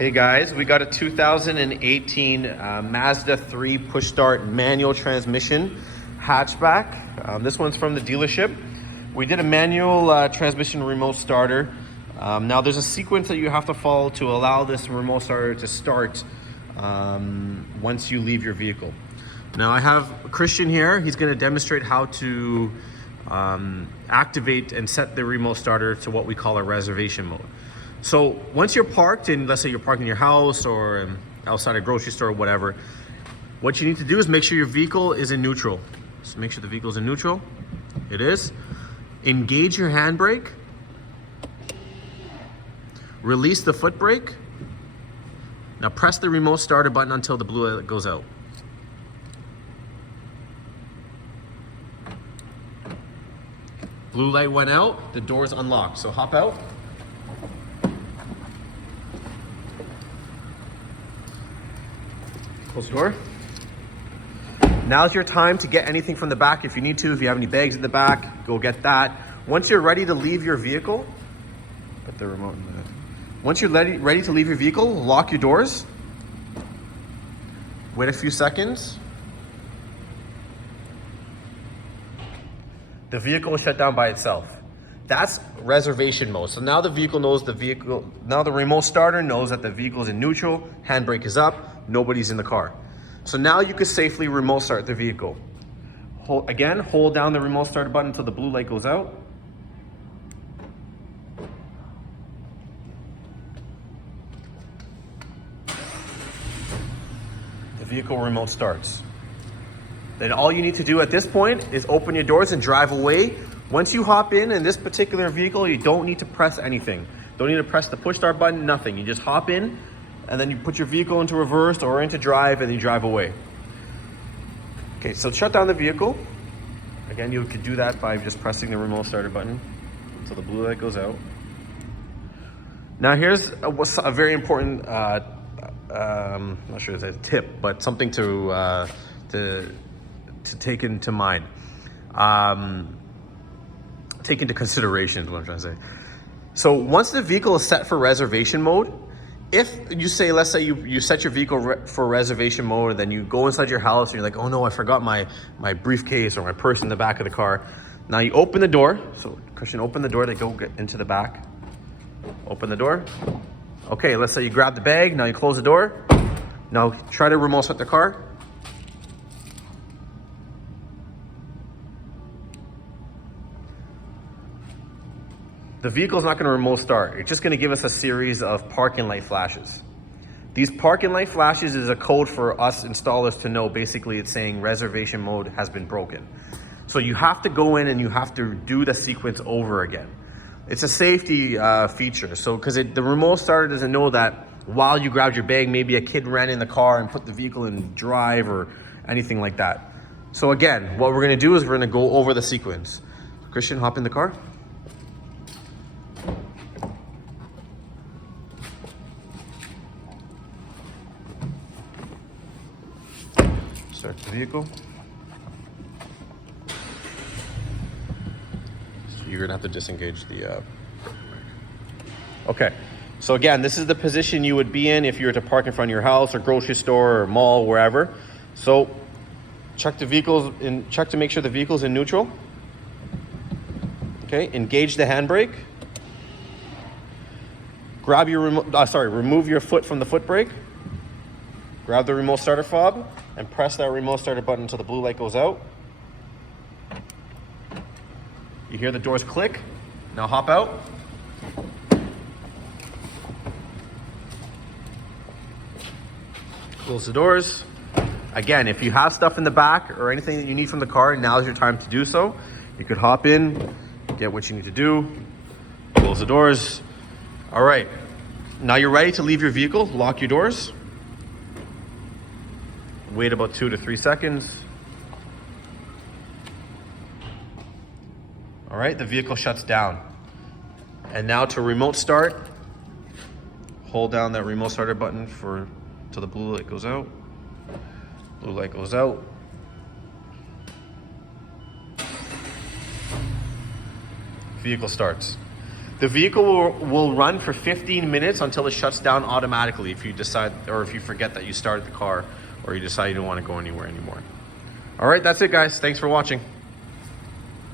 Hey guys, we got a 2018 Mazda 3 push start manual transmission hatchback. This one's from the dealership. We did a manual transmission remote starter. Now there's a sequence that you have to follow to allow this remote starter to start once you leave your vehicle. Now I have Christian here. He's going to demonstrate how to activate and set the remote starter to what we call a reservation mode. So once you're parked in, let's say you're parked in your house or outside a grocery store or whatever, what you need to do is make sure your vehicle is in neutral. So make sure the vehicle is in neutral. It is. Engage your handbrake. Release the foot brake. Now press the remote starter button until the blue light goes out. Blue light went out, the door is unlocked. So hop out. Close the door. Now's your time to get anything from the back if you need to. If you have any bags in the back, go get that. Once you're ready to leave your vehicle, put the remote in there. Once you're ready to leave your vehicle, lock your doors. Wait a few seconds. The vehicle will shut down by itself. That's reservation mode. So now the vehicle knows now the remote starter knows that the vehicle is in neutral, handbrake is up, nobody's in the car. So now you can safely remote start the vehicle. Hold down the remote starter button until the blue light goes out. The vehicle remote starts. Then all you need to do at this point is open your doors and drive away. Once you hop in this particular vehicle, you don't need to press anything. Don't need to press the push start button, nothing. You just hop in and then you put your vehicle into reverse or into drive and then you drive away. Okay, so shut down the vehicle. Again, you could do that by just pressing the remote starter button until the blue light goes out. Now here's a very important, I'm not sure if it's a tip, but something to take into mind. Take into consideration is what I'm trying to say. So once the vehicle is set for reservation mode, if you say, let's say you set your vehicle for reservation mode, and then you go inside your house and you're like, oh no, I forgot my briefcase or my purse in the back of the car. Now you open the door. So Christian, open the door to go get into the back. Open the door. Okay, let's say you grab the bag. Now you close the door. Now try to remote start the car. The vehicle's not going to remote start. It's just going to give us a series of parking light flashes. These parking light flashes is a code for us installers to know. Basically, it's saying reservation mode has been broken. So you have to go in and you have to do the sequence over again. It's a safety feature. So because the remote starter doesn't know that while you grabbed your bag, maybe a kid ran in the car and put the vehicle in drive or anything like that. So again, what we're going to do is we're going to go over the sequence. Christian, hop in the car. Start the vehicle. So you're gonna have to disengage the Okay, so again, this is the position you would be in if you were to park in front of your house or grocery store or mall, wherever. So check to make sure the vehicle's in neutral. Okay, engage the handbrake. Grab your remove your foot from the foot brake. Grab the remote starter fob and press that remote starter button until the blue light goes out. You hear the doors click. Now hop out. Close the doors. Again, if you have stuff in the back or anything that you need from the car, now's your time to do so. You could hop in, get what you need to do, close the doors. All right, now you're ready to leave your vehicle. Lock your doors. Wait about 2 to 3 seconds. All right, the vehicle shuts down. And now to remote start, hold down that remote starter button till the blue light goes out. Blue light goes out. Vehicle starts. The vehicle will run for 15 minutes until it shuts down automatically if you decide, or if you forget that you started the car, or you decide you don't want to go anywhere anymore. All right, that's it guys. Thanks for watching.